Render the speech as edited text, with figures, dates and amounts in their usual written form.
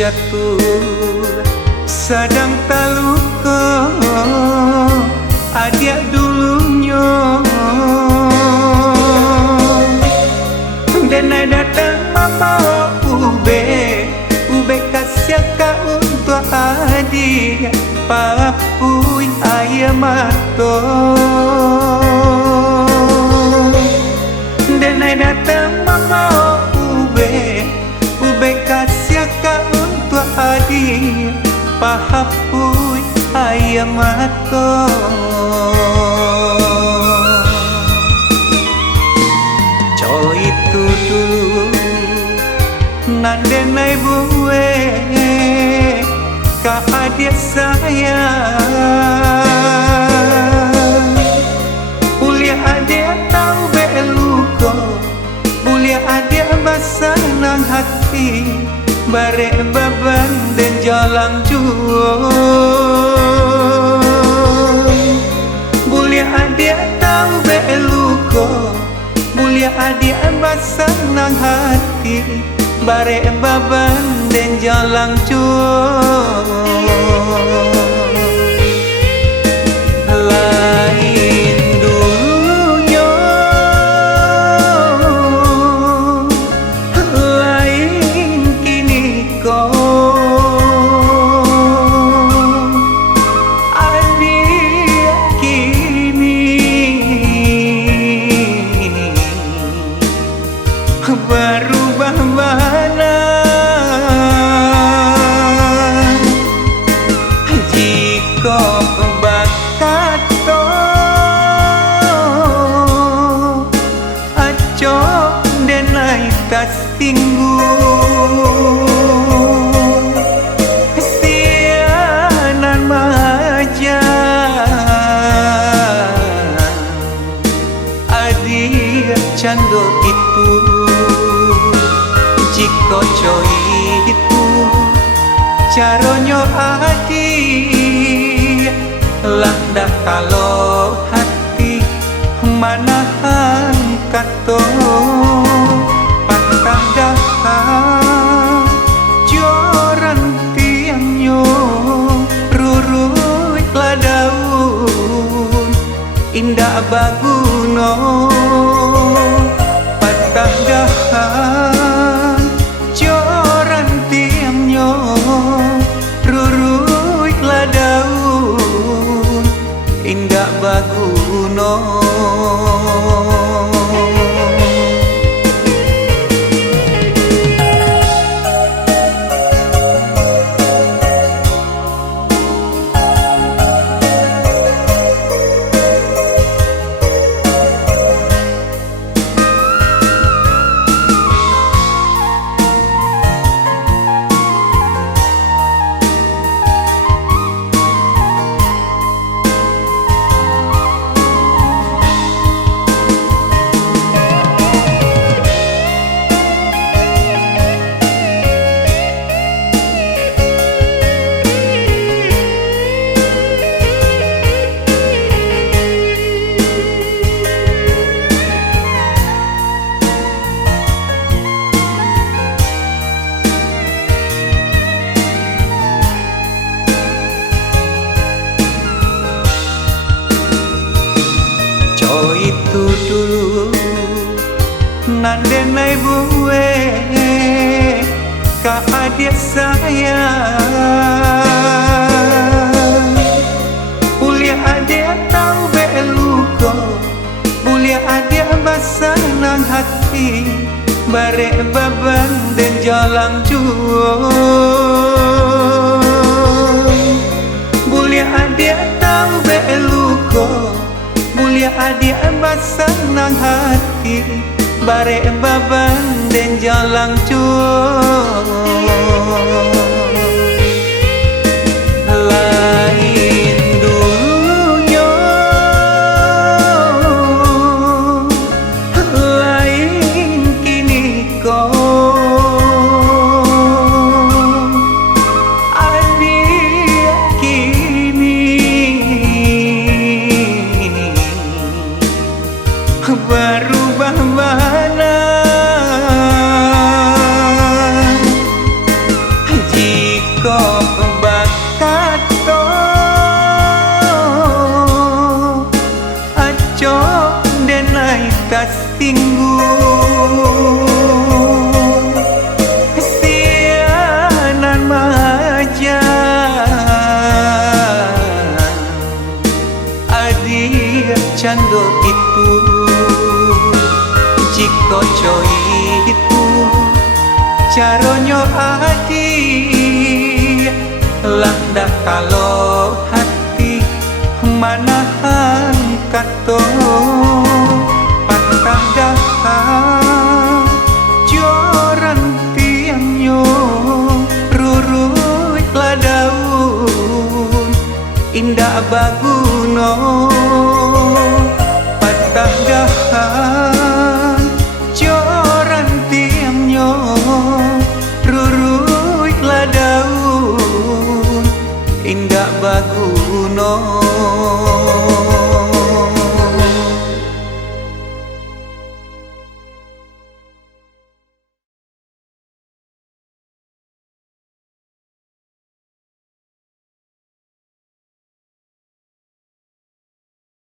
jatuh sedang taluko adia dulunya dan datang mama ube kasih ka untuk adik papui ayam mato dan datang mama ube kasih ka untuk adik papui ayam mato itu dulu nandenai buwe ka adik saya Bulia adik tahu beluko Bulia adik basanang hati Bare beban dan jalan jual Bulia adik tahu beluko Bulia adik basanang hati Bare beban dan jalan jual Lain dulunya Lain kini kau Adik kini berubah mana jika bakat to aco denai tas tinggung sianan maja adik cando itu jika coy itu caronyo adik lah dah kalau hati manahan kato patang dah joran tiangnya rurui daun indah baguno patang dah indah baguno itu dulu nandenai buwe ka adik saya Bulia adik tahu beluko Bulia adik basanang hati Bare beban dan jalan jual Bulia adik tahu beluko Bulia adik basanang hati Bare beban dan jalan jual Lain dulunya Lain kini kau Adik kini berubah mana kato aco denai tasinggung sianan maja adia cando itu jika coy itu caronyo adi landa kalau hati manahan kato patang dahar joran tiangnya rurut lah daun indah baguno patang dahar joran tiangnya rurut lah daun indah baguno.